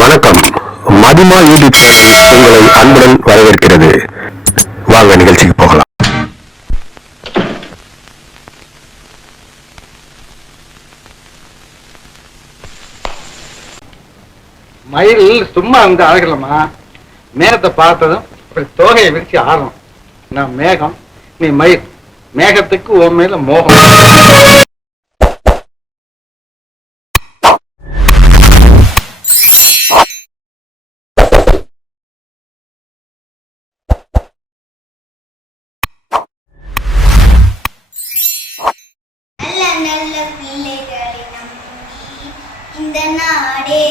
வணக்கம். மதிமா YouTube channel உங்களை அன்புடன் வரவேற்கிறது. வாங்க நிகழ்ச்சிக்கு போகலாம். மயில் சும்மா வந்து அழகலமா மேகத்தை பார்த்ததும் இப்படி தோகையை விரிச்சு ஆறணும் நான் மேகம் நீ மயில். மேகத்துக்கு உன் மேல மோகம். இந்த நாடே.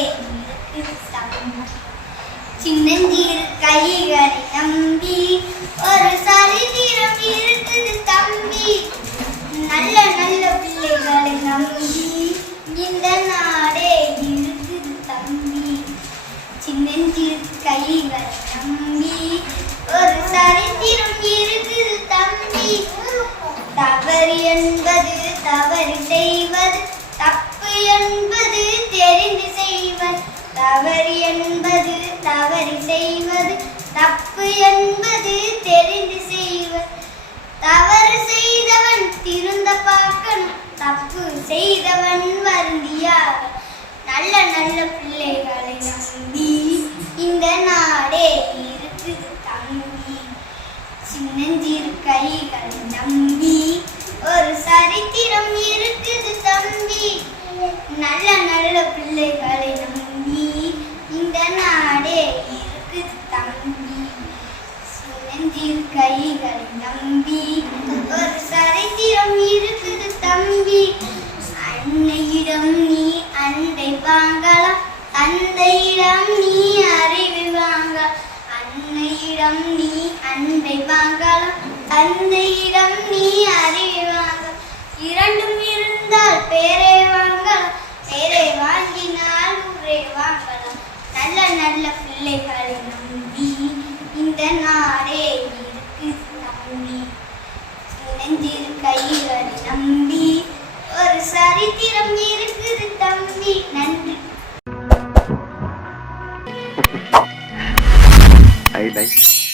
சின்னஞ்சீர் கைகளை நம்பி ஒரு சரிதீரம் இருக்குது தம்பி. நல்ல நல்ல பிள்ளைகளை நம்பி இந்த நாடே இருக்குது தம்பி. சின்னஞ்சீர் கைகளை நம்பி தவறு என்பது தவறு செய்வது தப்பு என்பது தெரிந்து செய்வது. தவறு செய்தவன் திருந்த பார்க்கணும் தப்பு செய்தவன் வருந்தியாக நல்ல நல்ல பிள்ளைகளை நம்பி இந்த நாடே இருக்குது தம்பி. சின்னஞ்சிறு கைகளை நம்பி ஒரு சரித்திரம் இருக்குது தம்பி. நல்ல நல்ல பிள்ளைகளை நம்பி தந்தையிடம் நீ அன்பை வாங்கலாம். தந்தையிடம் நீ அறிவை வாங்கலாம். இரண்டும் இருந்தால் பேரை வாங்கலாம். பேரை வாங்கினால் ஊரை வாங்கலாம். நல்ல நல்ல பிள்ளைகள் aí.